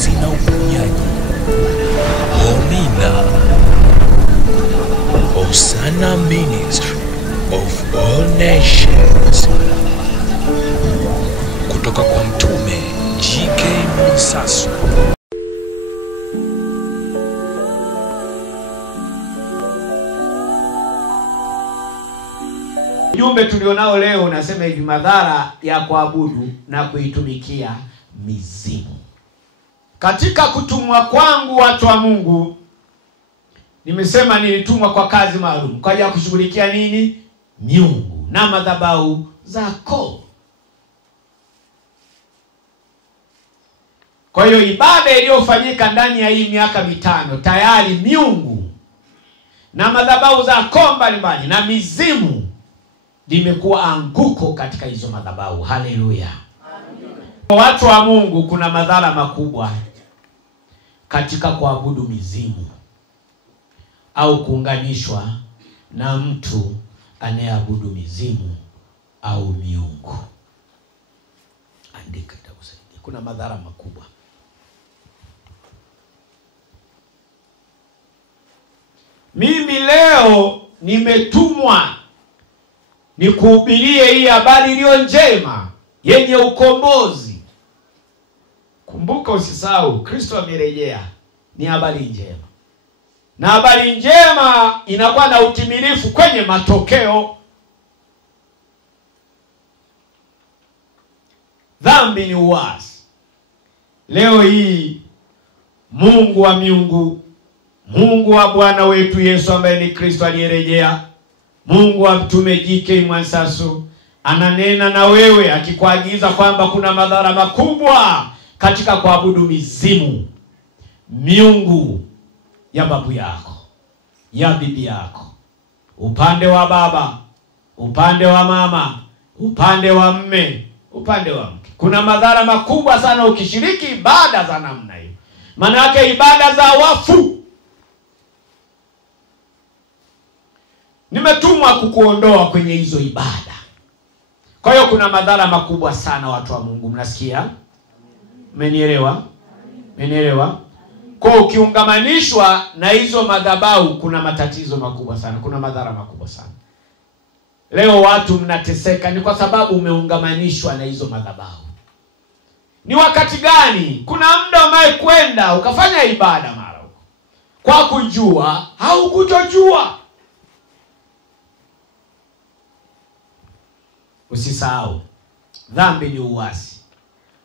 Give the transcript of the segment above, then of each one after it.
ukombozi na uponyaji. Amina. Hosanna Ministry of All Nations, kutoka kwa Mtume G.K. Mwansasu. Ujumbe tulionao leo unasema hivi: madhara ya kuabudu na kuitumikia mizimu. Katika kutumwa kwangu, watu wa Mungu, nimesema nilitumwa kwa kazi maalum, kwa ajili ya kushughulikia nini? Miungu na madhabahu zako. Kwa hiyo ibada iliyofanyika ndani ya hii miaka 5 tayari miungu na madhabahu zako mbalimbali na mizimu limekuwa anguko katika hizo madhabahu. Haleluya. Watu wa Mungu, kuna madhara makubwa katika kuabudu mizimu au kuunganishwa na mtu anayeabudu mizimu au miungu. Andika itakusaidia. Kuna madhara makubwa. Mimi leo nimetumwa nikuhubirie hii habari iliyo njema yenye ukombozi. Kumbuka, usisahau, Kristo amerejea. Ni habari njema, na habari njema inakuwa na utimilifu kwenye matokeo. Dhambi ni uasi. Leo hii Mungu wa miungu, Mungu wa Bwana wetu Yesu ambaye ni Kristo aliyerejea, Mungu wa Mtume G.K. Mwansasu ananena na wewe akikuagiza kwamba kuna madhara makubwa katika kuabudu mizimu, miungu ya babu yako, ya bibi yako, upande wa baba, upande wa mama, upande wa mme, upande wa mke. Kuna madhara makubwa sana ukishiriki ibada za namna hiyo. Maana yake ibada za wafu. Nimetumwa kukuondoa kwenye hizo ibada. Kwa hiyo kuna madhara makubwa sana, watu wa Mungu. Mnasikia? Mmenielewa? Mmenielewa? Kwa ukiungamanishwa na hizo madhabahu kuna matatizo makubwa sana, kuna madhara makubwa sana. Leo watu mnateseka ni kwa sababu umeungamanishwa na hizo madhabahu. Ni wakati gani? Kuna muda umekwenda ukafanya ibada mara huko kwa kujua au kutojua. Usisahau, dhambi ni uasi.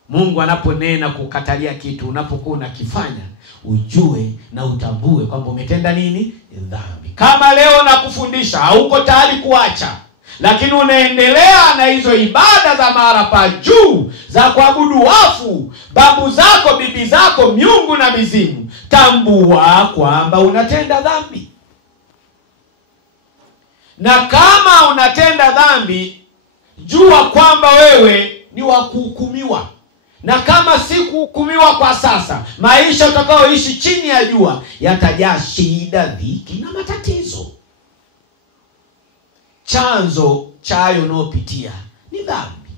Mungu anaponena kukatalia kitu, unapokuwa unakifanya, ujue na utambue kwamba umetenda nini? Dhambi. Kama leo nakufundisha hauko tayari kuacha, lakini unaendelea na hizo ibada za mara pa juu za kuabudu wafu, babu zako, bibi zako, miungu na mizimu, tambua kwamba unatenda dhambi. Na kama unatenda dhambi, jua kwamba wewe ni wa kuhukumiwa. Na kama si kuhukumiwa kwa sasa, maisha utakayoishi chini ya jua yatajaa shida, dhiki na matatizo. Chanzo cha hayo unayopitia ni dhambi,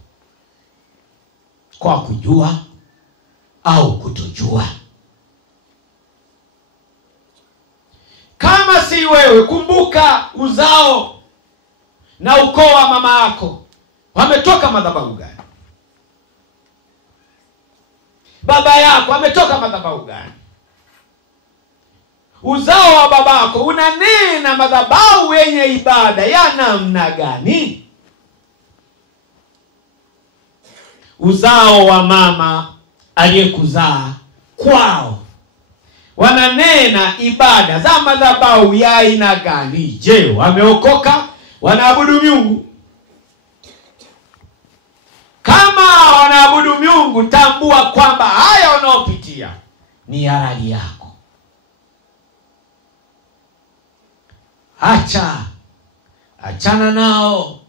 kwa kujua au kutojua. Kama si wewe, kumbuka uzao na ukoo wa mama yako wametoka madhabahu gani? Baba yako ametoka madhabahu gani? Uzao wa babako unanena madhabahu yenye ibada ya namna gani? Uzao wa mama aliyekuzaa kwao wananena ibada za madhabahu ya aina gani? Je, wameokoka? Wanaabudu miungu? Kama wanaabudu miungu, tambua kwamba haya unaopitia ni halali yako. Achana nao,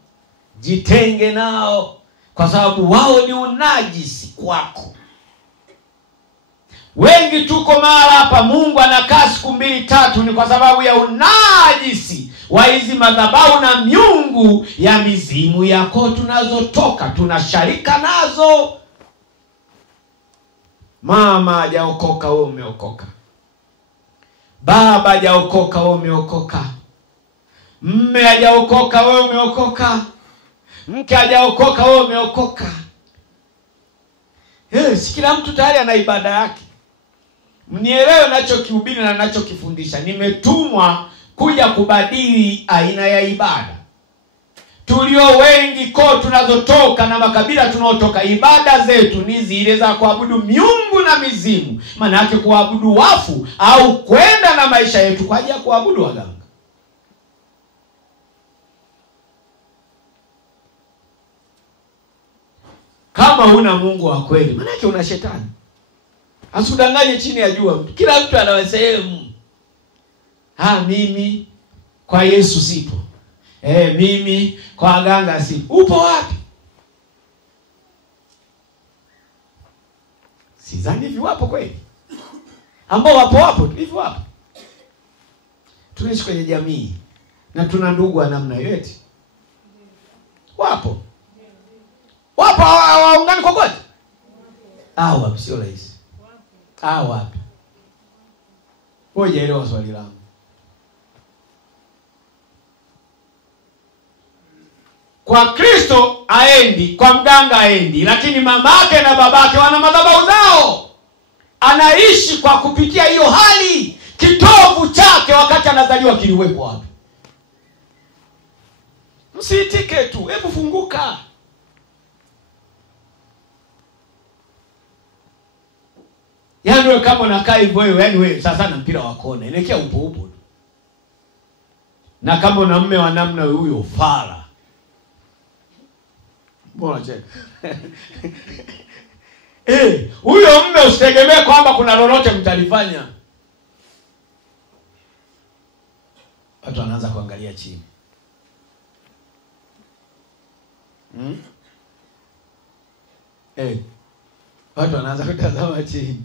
jitenge nao, kwa sababu wao ni unajisi kwako. Wengi tuko mahali hapa, Mungu anakaa siku 2-3, ni kwa sababu ya unajisi wa hizi madhabahu na miungu ya mizimu yako tunazotoka, tunasharika nazo. Mama hajaokoka, wewe umeokoka. Baba hajaokoka, wewe umeokoka. Mme hajaokoka, wewe umeokoka. Mke hajaokoka, wewe umeokoka. Si kila mtu tayari ana ibada yake. Mnielewe ninachokihubiri na ninachokifundisha. Nimetumwa kuja kubadili aina ya ibada. Tulio wengi tunazotoka na makabila tunaotoka, ibada zetu ni zile za kuabudu miungu na mizimu. Maana yake kuabudu wafu, au kwenda na maisha yetu kwa ajili ya kuabudu waganga. Kama una Mungu wa kweli, maana yake una shetani. Asudanganye chini ya jua. Kila mtu ana sehemu. Mimi kwa Yesu sipo. Mimi kwa waganga sipo. Upo wapi? Sidhani hivi wapo kweli. Ambao wapo hivi wapo. Tunaishi kwenye jamii na tuna ndugu wa namna yote. Wapo waungani kokote? Wapi? Sio rahisi. Wapi? Ngoja elewa swali langu. Kwa Kristo aendi, kwa mganga aendi, lakini mamake na babake wana madhabahu zao. Anaishi kwa kupitia hiyo hali. Kitovu chake wakati anazaliwa kiliwepo wapi? Msiitike tu, hebu funguka. Yaani wewe kama unakaa hivyo wewe sasa na mpira wa kona, inaelekea upo. Na kama una mume wa namna huyo fara. Mbona cheka? Huyo mume usitegemee kwamba kuna lolote mtalifanya. Watu wanaanza kuangalia chini. Watu wanaanza kutazama chini.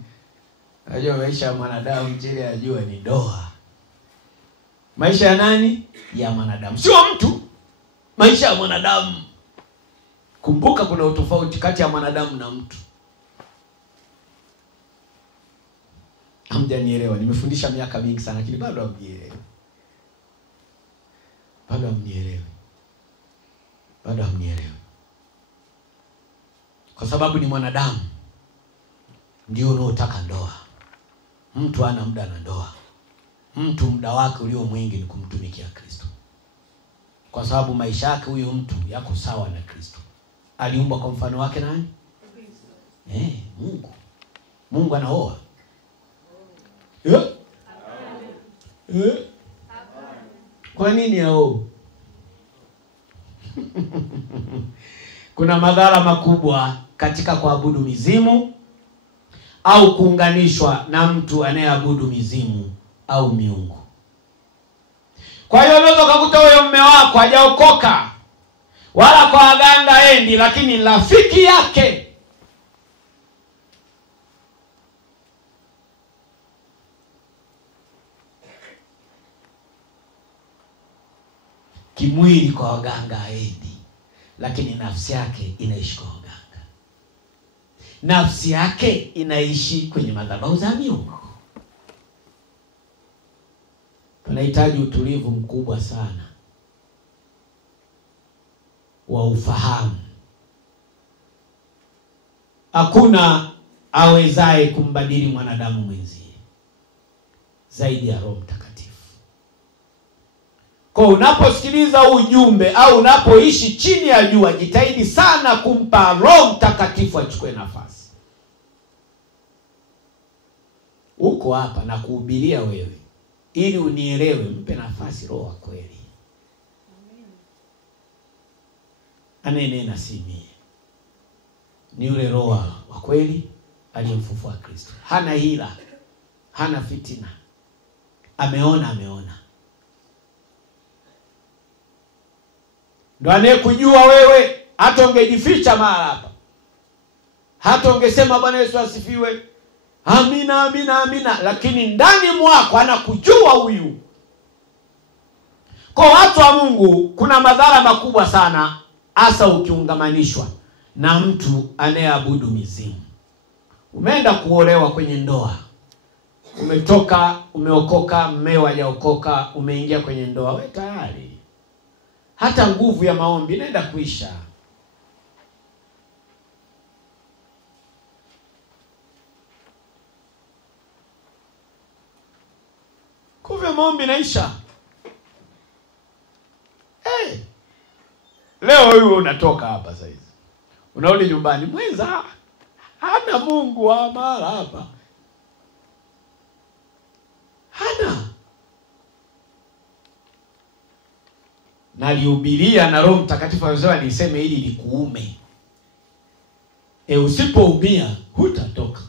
Unajua maisha ya mwanadamu chini ya jua ni doa. Maisha ya nani? Ya mwanadamu. Sio mtu. Maisha ya mwanadamu. Kumbuka kuna utofauti kati ya mwanadamu na mtu. Hamjanielewa. Nimefundisha miaka mingi sana lakini bado hamnielewi. Bado hamnielewi. Kwa sababu ni mwanadamu ndio unaotaka ndoa. Mtu ana muda na ndoa. Mtu muda wake ulio mwingi ni kumtumikia Kristo. Kwa sababu maisha yake huyo mtu yako sawa na Kristo. Aliumbwa kwa mfano wake nani? Mungu. Mungu anaoa. Kwa nini aoe? Kuna madhara makubwa katika kuabudu mizimu au kuunganishwa na mtu anayeabudu mizimu au miungu. Kwa hiyo unaweza kukuta huyo mume wako hajaokoka wala kwa waganga endi, lakini rafiki yake kimwili kwa waganga endi, lakini nafsi yake inaishi kwa waganga. Nafsi yake inaishi kwenye madhabahu za miungu. Tunahitaji utulivu mkubwa sana wa ufahamu. Hakuna awezaye kumbadili mwanadamu mwenzie zaidi ya Roho Mtakatifu. Kwa unaposikiliza ujumbe au unapoishi chini ya jua, jitahidi sana kumpa Roho Mtakatifu achukue nafasi. Uko hapa na kuhubiria wewe ili unielewe, mpe nafasi Roho wa kweli. Anenena si mie. Ni yule Roho wa kweli aliyemfufua Kristo. Hana hila, hana fitina. Ameona. Ndio anayekujua wewe, hata ungejificha mara hapa. Hata ungesema Bwana Yesu asifiwe. Amina, lakini ndani mwako anakujua huyu. Kwa watu wa Mungu kuna madhara makubwa sana hasa ukiungamanishwa na mtu anayeabudu mizimu. Umeenda kuolewa kwenye ndoa. Umeokoka, mmeo hajaokoka, umeingia kwenye ndoa, wewe tayari. Hata nguvu ya maombi inaenda kuisha. Nguvu ya maombi inaisha. Leo wewe unatoka hapa sasa hivi, unarudi nyumbani, mwenza hana Mungu wa mara hapa. Hana. Nalihubiria na Roho Mtakatifu anasema niseme ili likuume. Usipoumia hutatoka.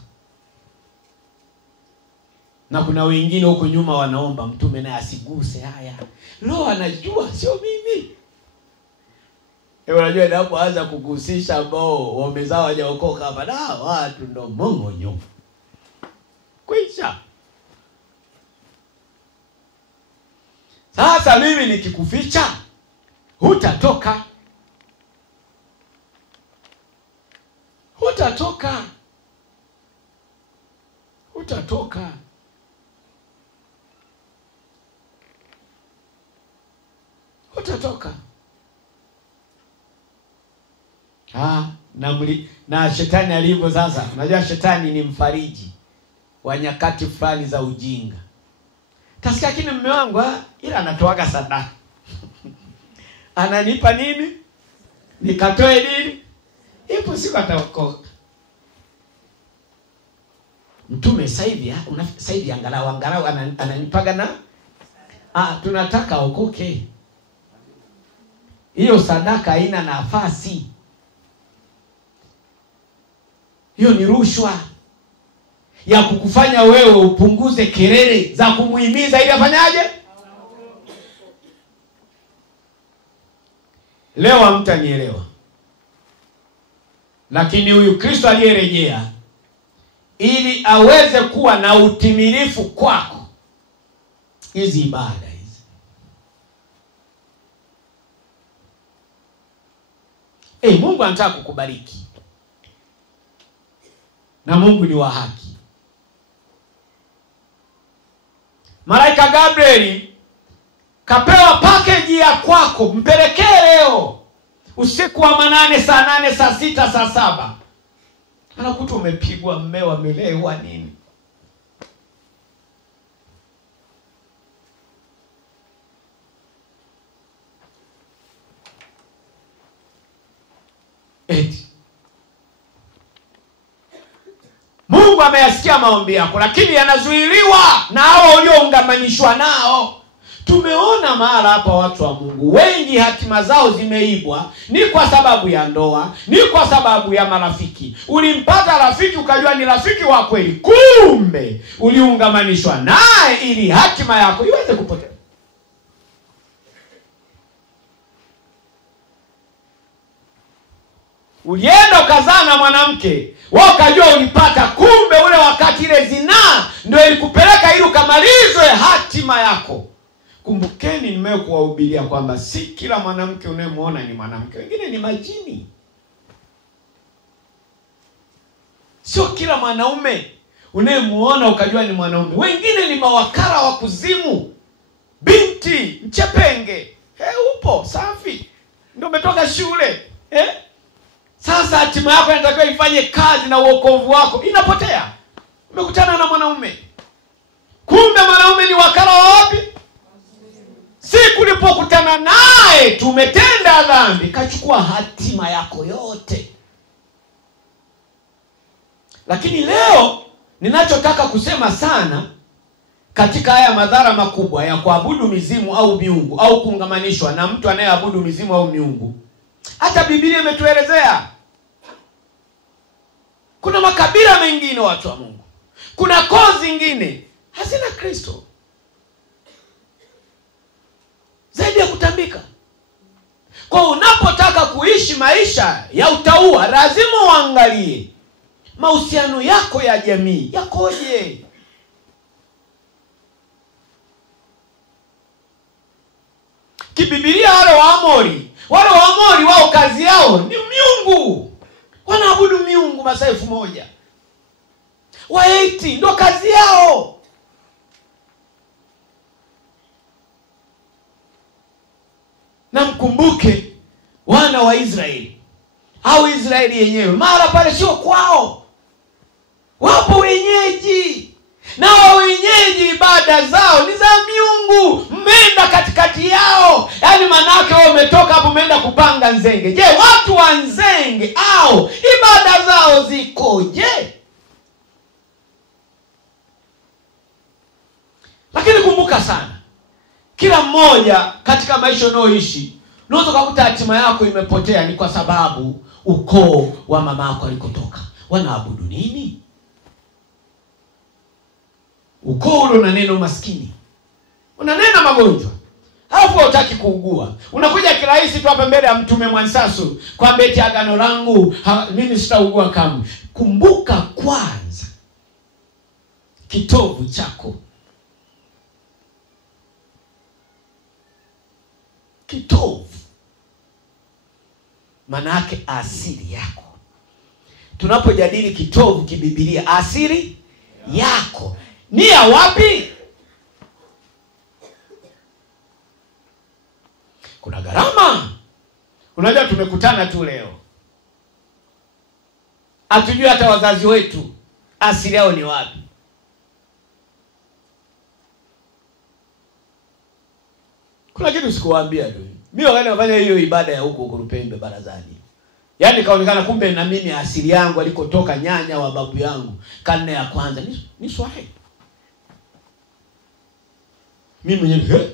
Na kuna wengine huko nyuma wanaomba mtume naye asiguse haya. Roho anajua, sio mimi. Unajua inapoanza kugusisha ambao wamezao hawajaokoka hapa, na watu ndo mongonyo. Kwisha. Sasa mimi nikikuficha hutatoka. Hutatoka. Hutatoka. Hutatoka. Na shetani alivyo sasa. Unajua shetani ni mfariji wa nyakati fulani za ujinga. Tasikia kini mume wangu ila anatoaga sadaka. Ananipa nini? Nikatoe nini? Ipo siku ataokoka. Mtume sasa hivi angalau ananipaga na tunataka okoke. Hiyo sadaka haina nafasi. Hiyo ni rushwa ya kukufanya wewe upunguze kelele za kumuhimiza ili afanyaje? Leo hamtanielewa. Lakini huyu Kristo aliyerejea ili aweze kuwa na utimilifu kwako, hizi ibada hizi. Mungu anataka kukubariki. Na Mungu ni wa haki. Malaika Gabrieli kapewa package ya kwako, mpelekee leo usiku wa manane, saa 8, saa 6, saa 7. Anakuta umepigwa, mmeo amelewa nini. Mungu ameyasikia maombi yako, lakini yanazuiliwa na hao ulioungamanishwa nao. Tumeona mahali hapa watu wa Mungu wengi hatima zao zimeibwa, ni kwa sababu ya ndoa, ni kwa sababu ya marafiki. Ulimpata rafiki ukajua ni rafiki wa kweli, kumbe uliungamanishwa naye ili hatima yako iweze kupotea. Ulienda ukazaa na mwanamke, wewe ukajua ulipata, kumbe ule wakati ile zinaa ndio ilikupeleka ili ukamalizwe hatima yako. Kumbukeni nimekuwahubiria kwamba si kila mwanamke unayemuona ni mwanamke, wengine ni majini. Sio kila mwanaume unayemuona ukajua ni mwanaume, wengine ni mawakala wa kuzimu. Binti mchepenge, upo safi, ndio umetoka shule, sasa hatima yako inatakiwa ifanye kazi na uokovu wako inapotea. Umekutana na mwanaume, kumbe mwanaume ni wakala wa wapi? Siku ulipokutana naye tumetenda dhambi, kachukua hatima yako yote. Lakini leo ninachotaka kusema sana katika haya madhara makubwa ya kuabudu mizimu au miungu au kuungamanishwa na mtu anayeabudu mizimu au miungu, hata Biblia imetuelezea. Kuna makabila mengine watu wa Mungu, kuna koo zingine hazina Kristo zaidi ya kutambika. Kwa unapotaka kuishi maisha ya utauwa, lazima uangalie mahusiano yako ya jamii yakoje. Kibibilia wale Waamori wao kazi yao ni miungu. Wanaabudu miungu masaa 1000. waiti, ndo kazi yao. Na mkumbuke wana wa Israeli au Israeli yenyewe, mara pale sio kwao, wapo wenyeji. Na wa wenyeji ibada zao ni za miungu, mmeenda katikati yao. Yaani manake wao umetoka hapo umeenda kupanga nzenge. Je, watu wa nzenge au ibada zao zikoje? Lakini kumbuka sana, kila mmoja katika maisha unaoishi, unaweza kukuta hatima yako imepotea ni kwa sababu ukoo wa mamako alikotoka wanaabudu nini? Ukoo ule unanena umaskini, unanena magonjwa, alafu hutaki kuugua. Unakuja kirahisi tu hapa mbele ya Mtume Mwansasu kwa beti agano langu mimi sitaugua kamwe. Kumbuka kwanza kitovu chako. Kitovu maana yake asili yako. Tunapojadili kitovu kibibilia, asili yako ni ya wapi? Kuna gharama. Unajua tumekutana tu leo, hatujui hata wazazi wetu asili yao ni wapi. Kuna kitu sikuwaambia tu. Mimi wakati nafanya hiyo ibada ya huko Kurupembe barazani, yaani kaonekana kumbe na mimi asili yangu alikotoka nyanya wa babu yangu karne ya kwanza ni Swahili. Mimi mwenyewe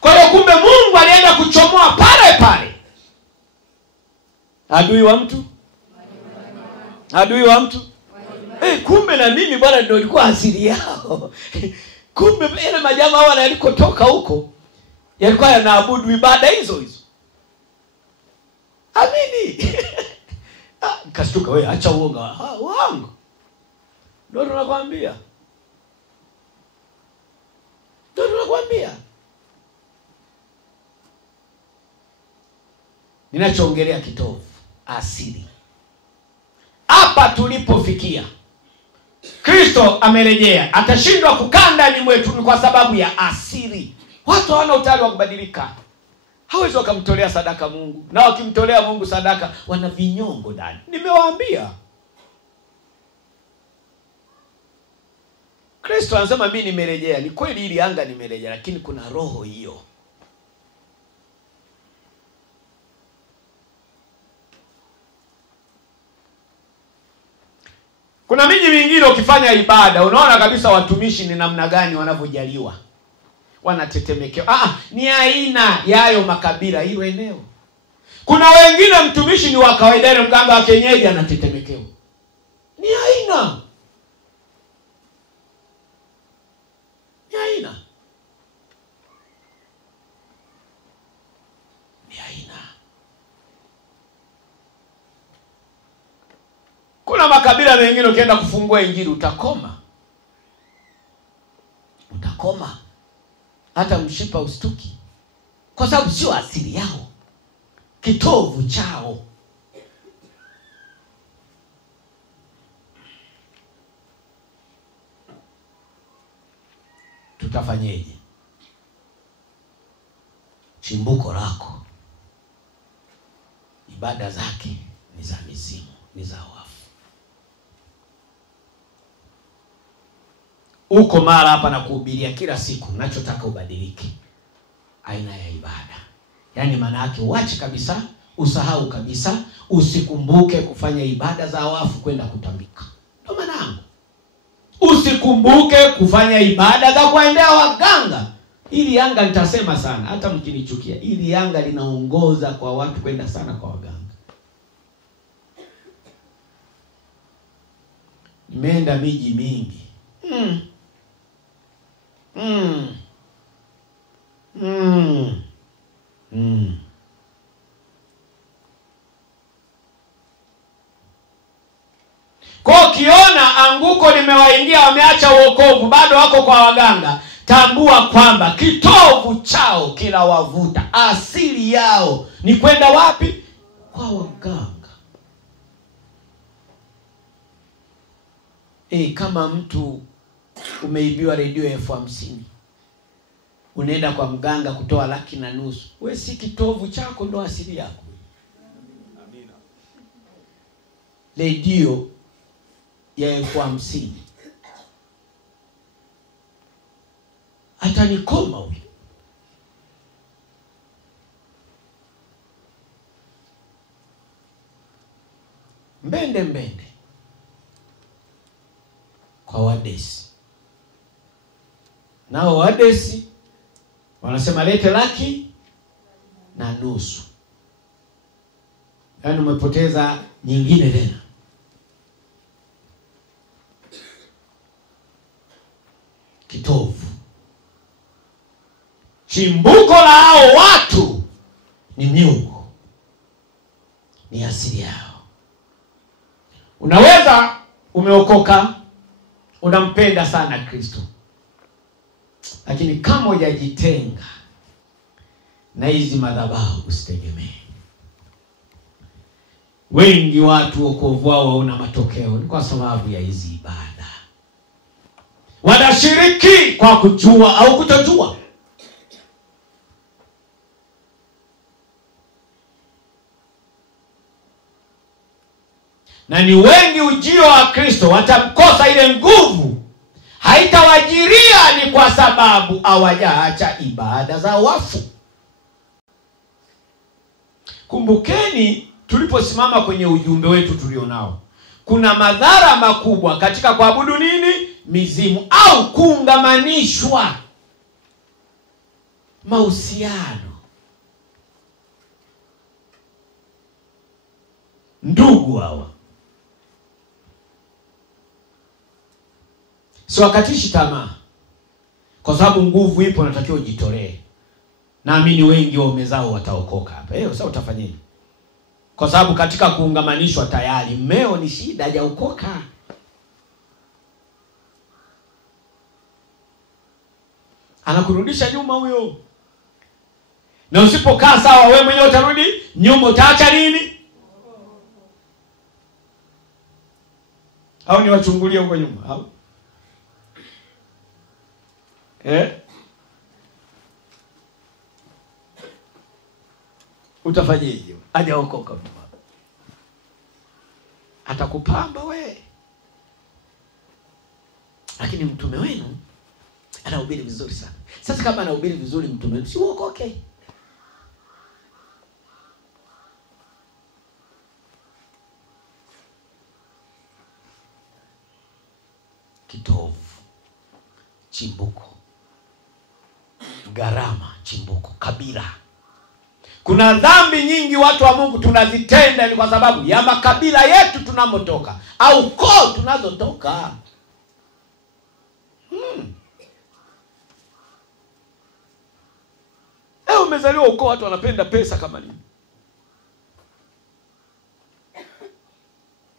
kwa hiyo kumbe Mungu alienda kuchomoa pale pale. Adui wa mtu kumbe na mimi bwana ndio ilikuwa asili yao. Kumbe ile majamaa wale walikotoka huko yalikuwa yanaabudu ibada hizo. Amini. Kastuka wewe, acha uongo. Uongo. Ndio tunakwambia. Ninachoongelea kitovu, asili. Hapa tulipofikia, Kristo amerejea, atashindwa kukaa ndani mwetu ni kwa sababu ya asili. Watu hawana utayari wa kubadilika. Hawezi wakamtolea sadaka Mungu, na wakimtolea Mungu sadaka wana vinyongo ndani. Nimewaambia. Kristo anasema mimi nimerejea. Ni kweli ili anga nimerejea, lakini kuna roho hiyo. Kuna miji mingine ukifanya ibada unaona kabisa watumishi ni namna gani wanavyojaliwa. Wanatetemekewa. Ni aina yayo makabila hilo eneo. Kuna wengine mtumishi ni wa kawaida, ile mganga wa kienyeji anatetemekewa. Ni aina. Kuna makabila mengine ukienda kufungua injili utakoma. Hata mshipa ustuki. Kwa sababu sio asili yao. Kitovu chao. Tutafanyeje? Chimbuko lako, ibada zake ni za mizimu, ni za wafu. Uko mara hapa na kuhubiria kila siku, ninachotaka ubadilike aina ya ibada. Yaani maana yake uache kabisa, usahau kabisa, usikumbuke kufanya ibada za wafu kwenda kutambika. Ndio maana yangu. Usikumbuke kufanya ibada za kuendea waganga. Ili anga nitasema sana hata mkinichukia. Ili anga linaongoza kwa watu kwenda sana kwa waganga. Nimeenda miji mingi. Kwa ukiona anguko limewaingia, wameacha wokovu, bado wako kwa waganga, tambua kwamba kitovu chao kila wavuta. Asili yao ni kwenda wapi? Kwa waganga. Kama mtu umeibiwa redio ya 50,000, unaenda kwa mganga kutoa 1,500,000, wewe si kitovu chako, ndo asili yako. Amina. Redio ya 50,000 atanikoma huyo. Mbende kwa wadesi. Nao wadesi wanasema lete 1,500,000. Yaani umepoteza nyingine tena. Kitovu. Chimbuko la hao watu ni miungu. Ni asili yao. Unaweza umeokoka, unampenda sana Kristo, lakini kama hujajitenga na hizi madhabahu, usitegemee. Wengi watu wokovu wao hauna matokeo ni kwa sababu ya hizi ibada. Wanashiriki kwa kujua au kutojua. Na ni wengi ujio wa Kristo watamkosa ile nguvu. Haitawajiria ni kwa sababu hawajaacha ibada za wafu. Kumbukeni tuliposimama kwenye ujumbe wetu tulionao. Kuna madhara makubwa katika kuabudu nini? Mizimu au kuungamanishwa mahusiano. Ndugu hawa si wakatishi tamaa, kwa sababu nguvu ipo, natakiwa ujitolee. Naamini wengi waumezao wataokoka hapa. Sasa utafanyaje? Kwa sababu katika kuungamanishwa tayari mmeo ni shida, hajaokoka. Anakurudisha nyuma huyo. Na usipokaa sawa, wewe mwenyewe utarudi nyuma, utaacha nini? Au ni wachungulie huko nyuma au? Utafanyaje? Hajaokoka mtu. Atakupamba we. Lakini mtume wenu anahubiri vizuri sana. Sasa kama anahubiri vizuri mtume wenu, si uokoke? Kitovu, chimbuko, gharama, chimbuko, kabila. Kuna dhambi nyingi watu wa Mungu tunazitenda ni kwa sababu ya makabila yetu tunamotoka au koo tunazotoka. Umezaliwa ukoo watu wanapenda pesa kama nini?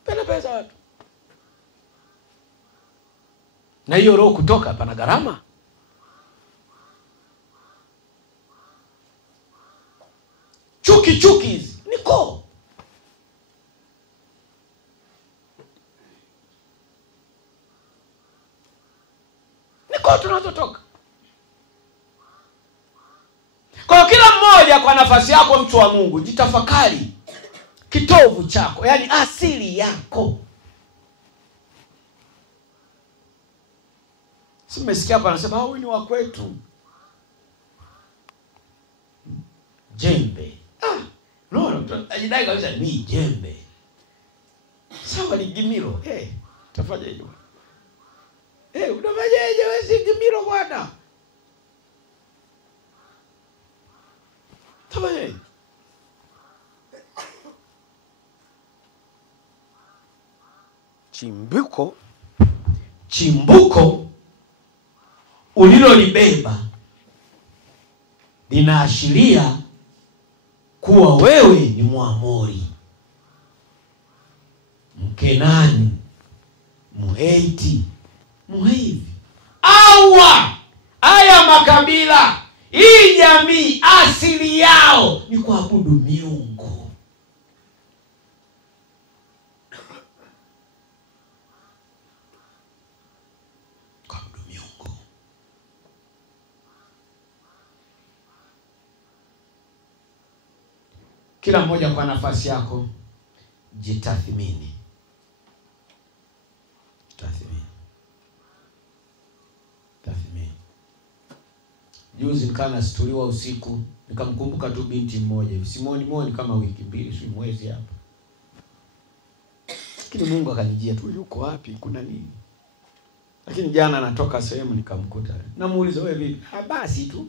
Penda pesa watu. Na hiyo roho kutoka pana gharama. Chuki hizi niko. Niko tunazotoka. Kwa kila mmoja kwa nafasi yako, mtu wa Mungu, jitafakari kitovu chako, yani asili yako. Simesikia hapa anasema huyu ni wa kwetu. Jembe. No, ajidai kabisa ni jembe. Sawa ni Gimiro. Tafanya hiyo. Unafanyaje wewe si Gimiro bwana? Tafanya. Chimbuko ulilolibeba linaashiria kuwa wewe ni Mwamori, Mkenani, Mheti, Mhivi. Haya makabila, hii jamii asili yao ni kuabudu miungu. Kila mmoja kwa nafasi yako jitathmini. Tathmini. Juzi nikana stuliwa usiku, nikamkumbuka tu binti mmoja hivi. Simoni kama wiki mbili, si mwezi hapa. Lakini Mungu akanijia tu, yuko wapi? Kuna nini? Lakini jana natoka sehemu nikamkuta. Namuuliza, wewe vipi? Basi tu.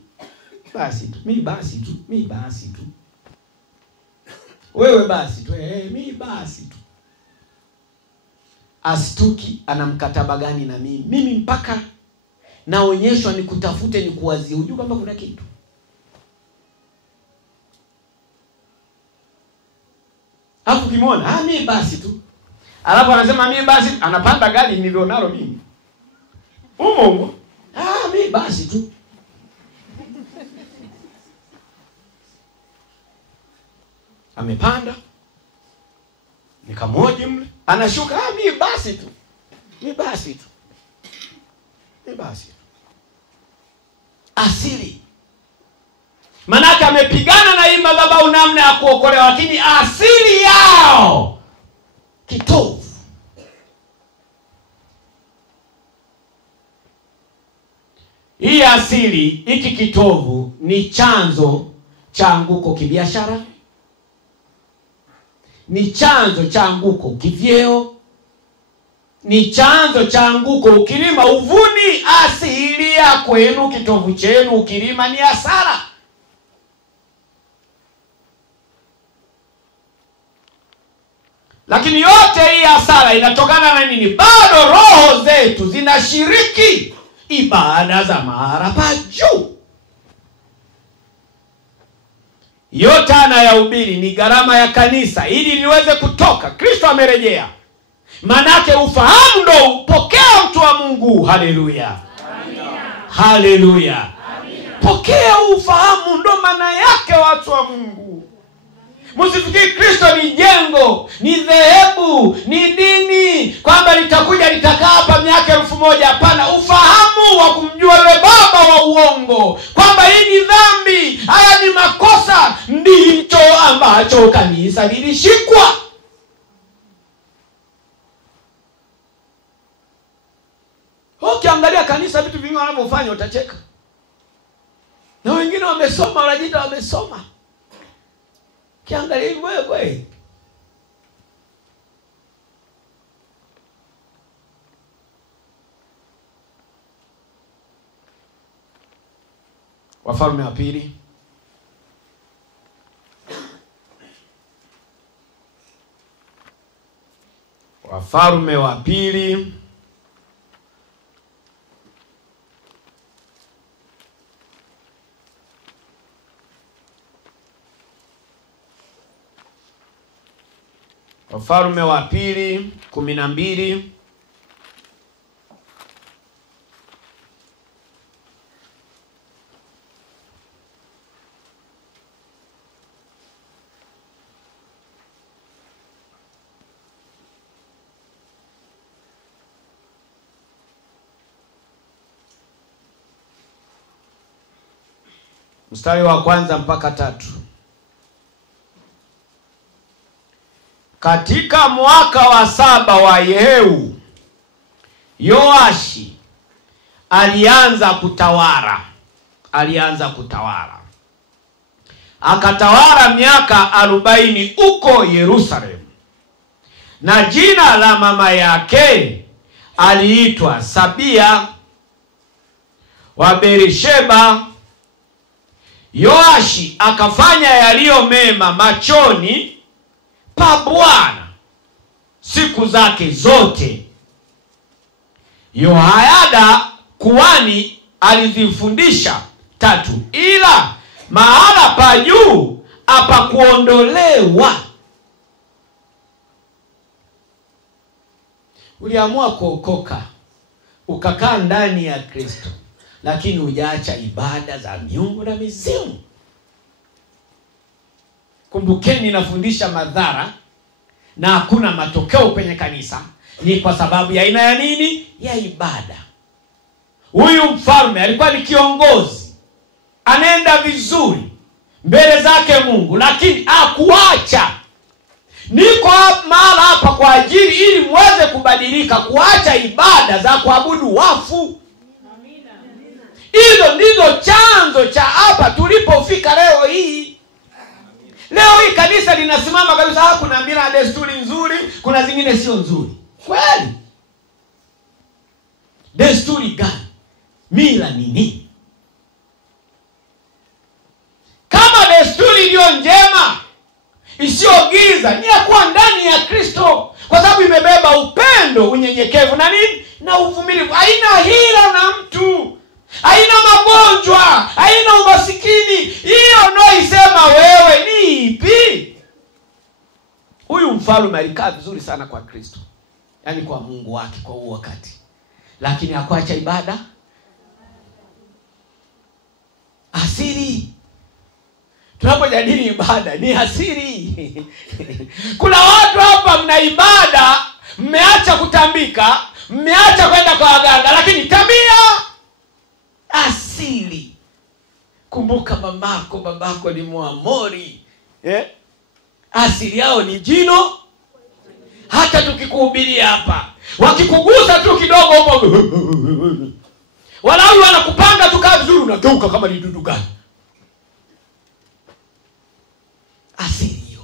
Mimi basi tu. Wewe basi tu. Mimi basi tu. Astuki ana mkataba gani na mimi? Mimi mpaka naonyeshwa nikutafute nikuwazie. Unajua kwamba kuna kitu. Hapo kimona, mimi basi tu. Alafu anasema mimi basi, anapanda gari nilionalo mimi. Umo. Mimi basi tu. Amepanda. Nikamhoji mle. Anashuka, mimi basi tu. Asili. Manaka amepigana na hii madhabahu namna ya kuokolewa, lakini asili yao kitovu. Hii asili, hiki kitovu ni chanzo cha anguko kibiashara. Ni chanzo cha anguko kivyeo. Ni chanzo cha anguko ukilima uvuni. Asili ya kwenu, kitovu chenu ukilima ni hasara. Lakini yote hii hasara inatokana na nini? Bado roho zetu zinashiriki ibada za mahali pa juu. Yote anayahubiri ni gharama ya kanisa ili liweze kutoka. Kristo amerejea. Manake ufahamu ndo upokea mtu wa Mungu. Haleluya. Haleluya. Pokea ufahamu ndo maana yake watu wa Mungu. Msifikiri Kristo ni jengo, ni dhehebu, ni dini, kwamba litakuja litakaa hapa miaka 1000. Hapana, ufahamu wa kumjua yule baba wa uongo, kwamba hii ni dhambi, haya ni makosa, ndicho ambacho kanisa lilishikwa. Ukiangalia kanisa vitu vingi wanavyofanya utacheka. Na wengine wamesoma, wanajiita wamesoma. Kiangalia hivi wewe. Wafalme wa pili. Wafalme wa pili. Wafalme wa pili 12. Mstari wa 1 mpaka 3. Katika mwaka wa 7 wa Yehu, Yoashi alianza kutawala. Akatawala miaka 40 huko Yerusalemu. Na jina la mama yake aliitwa Sabia wa Berisheba. Yoashi akafanya yaliyo mema machoni pa Bwana siku zake zote. Yoyada kuhani alizifundisha 3, ila mahala pa juu hapakuondolewa. Uliamua kuokoka, ukakaa ndani ya Kristo, lakini hujaacha ibada za miungu na mizimu. Kumbukeni nafundisha madhara na hakuna matokeo kwenye kanisa. Ni kwa sababu ya aina ya nini? Ya ibada. Huyu mfalme alikuwa ni kiongozi, anaenda vizuri, mbele zake Mungu, lakini akuacha. Niko mahali hapa kwa ajili ili muweze kubadilika, kuacha ibada za kuabudu wafu. Hizo ndizo chanzo cha hapa tulipofika leo hii. Leo hii kanisa linasimama kabisa, kuna mila na desturi nzuri, kuna zingine sio nzuri. Kweli? Desturi gani? Mila ni nini? Kama desturi iliyo njema, isiyogiza, ni ya kuwa ndani ya Kristo, kwa sababu imebeba upendo, unyenyekevu na nini? Na uvumilivu. Haina hila na mtu, haina magonjwa, haina umasikini. Hiyo ndio isema wewe ni ipi? Huyu mfalme alikaa vizuri sana kwa Kristo, yaani kwa Mungu wake kwa huo wakati, lakini hakuacha ibada. Asiri. Tunapojadili ibada ni asiri. Kuna watu hapa mna ibada, mmeacha kutambika, mmeacha kwenda kwa waganga, lakini tabia asili. Kumbuka babako ni Mwamori. Asili yao ni jino. Hata tukikuhubiria hapa, wakikugusa tu kidogo hapo, Walawi wanakupanga tu kaa vizuri, unageuka kama ni dudu gani. Asili hiyo.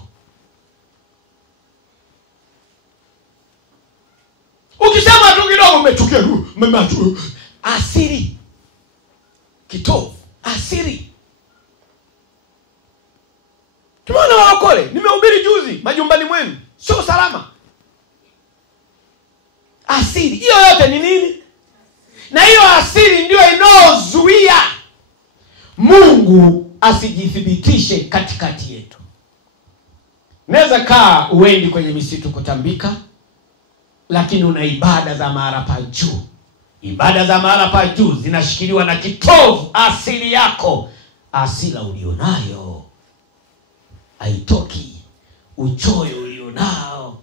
Ukisema tu kidogo umechukia tu. Asili. Kitovu. Asili. Tumeona walokole, nimehubiri juzi, majumbani mwenu sio salama. Asili hiyo yote ni nini? Na hiyo asili ndio inayozuia Mungu asijithibitishe katikati yetu. Naweza kaa uendi kwenye misitu kutambika, lakini una ibada za mahali pa juu. Ibada za mahali pa juu zinashikiliwa na kitovu, asili yako. Asila ulionayo haitoki, uchoyo ulionao,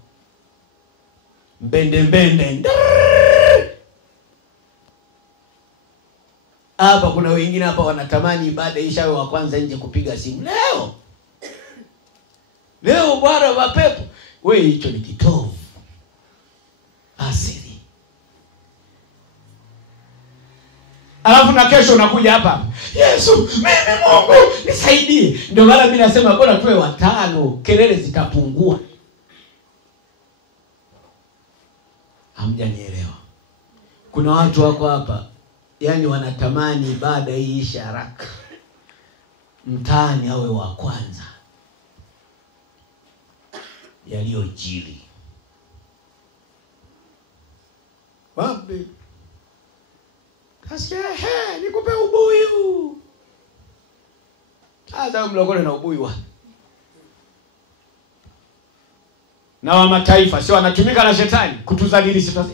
mbende. Hapa kuna wengine hapa wanatamani ibada ishawe wa kwanza nje kupiga simu. Leo bwana wa pepo. Wewe hicho ni kitovu. Asili. Alafu na kesho unakuja hapa, Yesu, mimi Mungu nisaidie. Ndio maana mimi nasema bora tuwe watano, kelele zitapungua. Hamjanielewa. Kuna watu wako hapa, yaani wanatamani ibada hii ishe haraka, mtaani awe wa kwanza yaliyojiri. Wapi? Kasikia nikupe ubuyu. Sasa mlokole na ubuyu wa. Na wa mataifa sio wanatumika na shetani kutudhalilisha.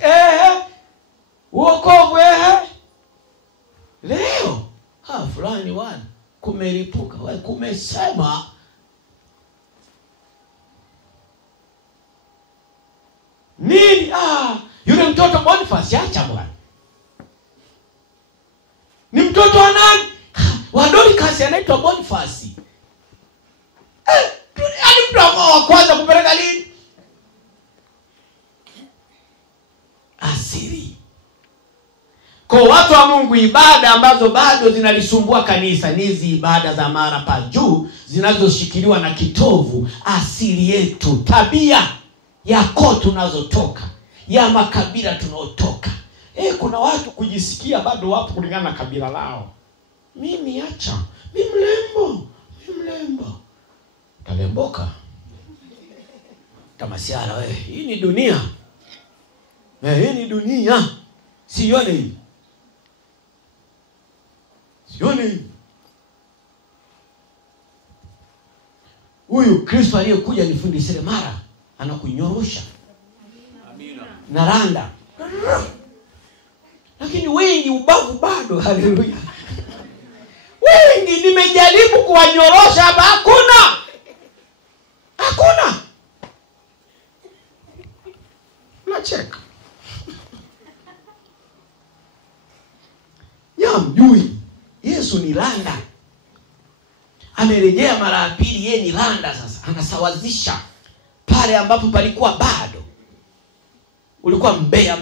Wokovu leo fulani wana kumelipuka, kumesema nini? Yule mtoto Boniface, acha bwana. Ni mtoto wa nani? Wa Dorcas, anaitwa Boniface. Yaani mtu wa kwanza kupeleka lini? Asili. Kwa watu wa Mungu, ibada ambazo bado zinalisumbua kanisa ni hizi ibada za mara pa juu, zinazoshikiliwa na kitovu, asili yetu, tabia yako tunazotoka, ya makabila tunaotoka. Kuna watu kujisikia bado wapo kulingana na kabila lao. Mimi acha, mimi mlembo. Talemboka. Tamasiara wewe. Hii ni dunia. Hii ni dunia. Sione hivi. Huyu Kristo aliyekuja ni fundi seremala, anakunyorosha. Amina. Na randa. Lakini wengi ubavu bado. Haleluya. Wengi nimejaribu kuwanyorosha hapa, hakuna. Nacheka. Mjui Yesu ni randa. amerejea mara ya pili, yeye ni randa sasa. Anasawazisha pale ambapo palikuwa bado. Ulikuwa mbea.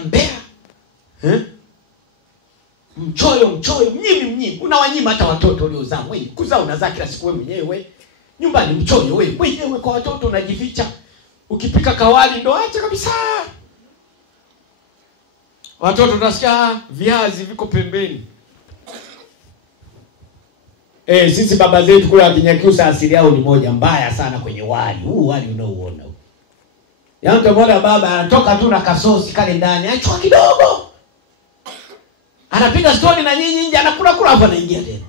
Mchoyo, mnyimi. Unawanyima hata watoto uliozaa wewe. Kuzaa unazaa kila siku wewe mwenyewe. Nyumbani mchoyo wewe. Mwenyewe kwa watoto unajificha. Ukipika kawali ndo acha kabisa. Watoto tunasikia viazi viko pembeni. Sisi baba zetu kule Wakinyakyusa asili yao ni moja mbaya sana kwenye wali. Huu wali unaouona. Yaani tumeona baba anatoka tu na kasosi kale ndani, achua kidogo. Anapiga story na nyinyi nje, anakula hapo anaingia tena.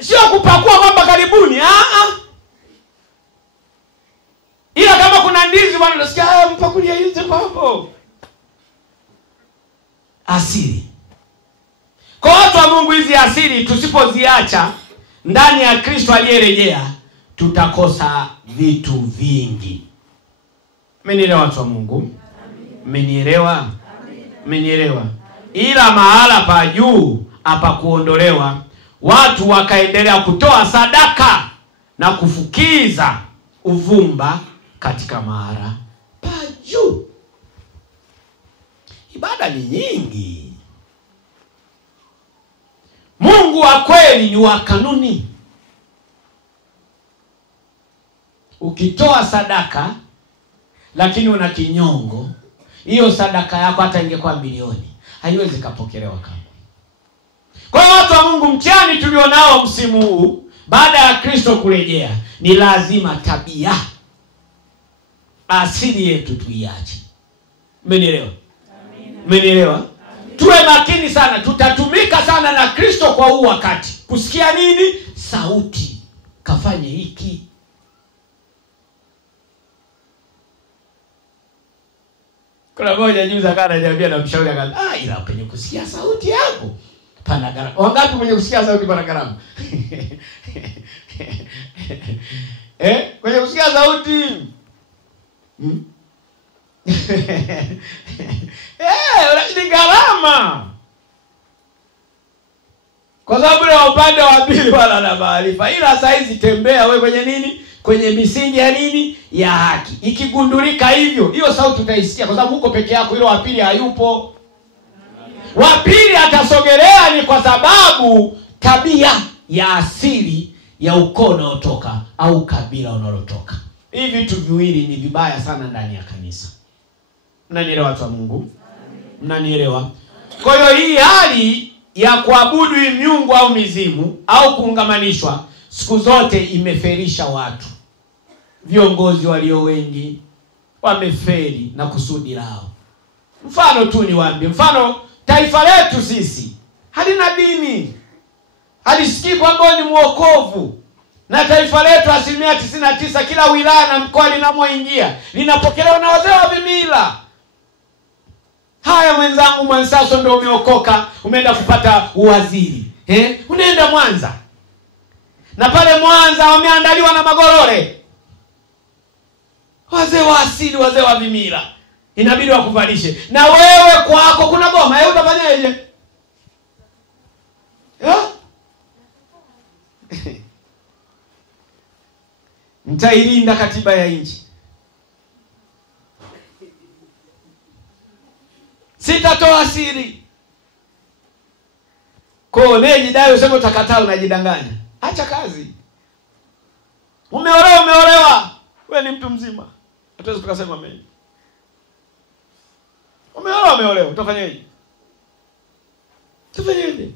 Sio kupakua kwamba karibuni, ila kama kuna ndizi bwana unasikia mpakulia hizi hapo. Asili. Kwa watu wa Mungu, hizi asili tusipoziacha ndani ya Kristo aliyerejea, tutakosa vitu vingi. Mmenielewa watu wa Mungu? Mmenielewa? Mmenielewa? Ila mahala pa juu hapa kuondolewa, watu wakaendelea kutoa sadaka na kufukiza uvumba katika mahala pa juu. Ibada ni nyingi. Mungu wa kweli ni wa kanuni. Ukitoa sadaka lakini una kinyongo, hiyo sadaka yako hata ingekuwa milioni haiwezi kapokelewa kama. Kwa hiyo watu wa Mungu, mtihani tulionao msimu huu baada ya Kristo kurejea ni lazima tabia, asili yetu tuiache. Mmenielewa? Mmenielewa? Tuwe makini sana. Tutatumika sana na Kristo kwa huu wakati. Kusikia nini? Sauti. Kafanye hiki. Kuna moja juzi akana niambia na mshauri akana, ila penye kusikia sauti yako pana gharama. Wangapi kwenye kusikia sauti pana gharama? Kwenye kusikia sauti. Ni gharama. Kwa sababu ya upande wa pili wala na maarifa. Ila saa hizi tembea wewe kwenye nini? Kwenye misingi ya nini? Ya haki. Ikigundulika hivyo, hiyo sauti utaisikia kwa sababu uko peke yako, hilo wa pili hayupo. Wa pili atasogelea ni kwa sababu tabia ya asili ya ukoo unaotoka au kabila unalotoka. Hivi vitu viwili ni vibaya sana ndani ya kanisa. Mnanielewa watu wa Mungu? Mnanielewa? Kwa hiyo hii hali ya kuabudu miungu au mizimu au kuungamanishwa siku zote imeferisha watu. Viongozi walio wengi wameferi na kusudi lao. Mfano tu niwaambie, mfano taifa letu sisi halina dini. Halisikii kwamba ni mwokovu. Na taifa letu 99% kila wilaya na mkoa linamoingia linapokelewa na wazee wa vimila. Haya mwenzangu, Mwansaso ndio umeokoka, umeenda kupata uwaziri. Unaenda Mwanza. Na pale Mwanza wameandaliwa na Magorore. Wazee wa asili, wazee wa vimila. Inabidi wakuvalishe. Na wewe kwako kuna goma, wewe utafanyaje? Mtailinda katiba ya nchi. Sitatoa siri. Kwa unejidai useme utakataa, unajidanganya. Acha kazi. Umeolewa. Wewe ni mtu mzima. Hatuwezi tukasema mengi. Umeolewa, utafanyaje? Tufanyaje?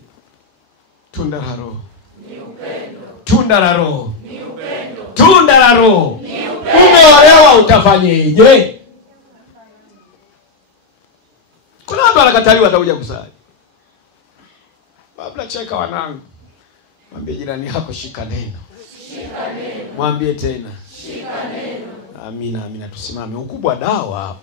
Tunda la Roho. Ni upendo. Tunda la Roho. Ni upendo. Tunda la Roho. Ni upendo. Umeolewa, utafanyaje? Kuna watu wanakataliwa atakuja kusali. Babla cheka wanangu. Mwambie jirani yako shika neno. Shika neno. Mwambie tena. Shika neno. Amina. Tusimame. Ukubwa dawa.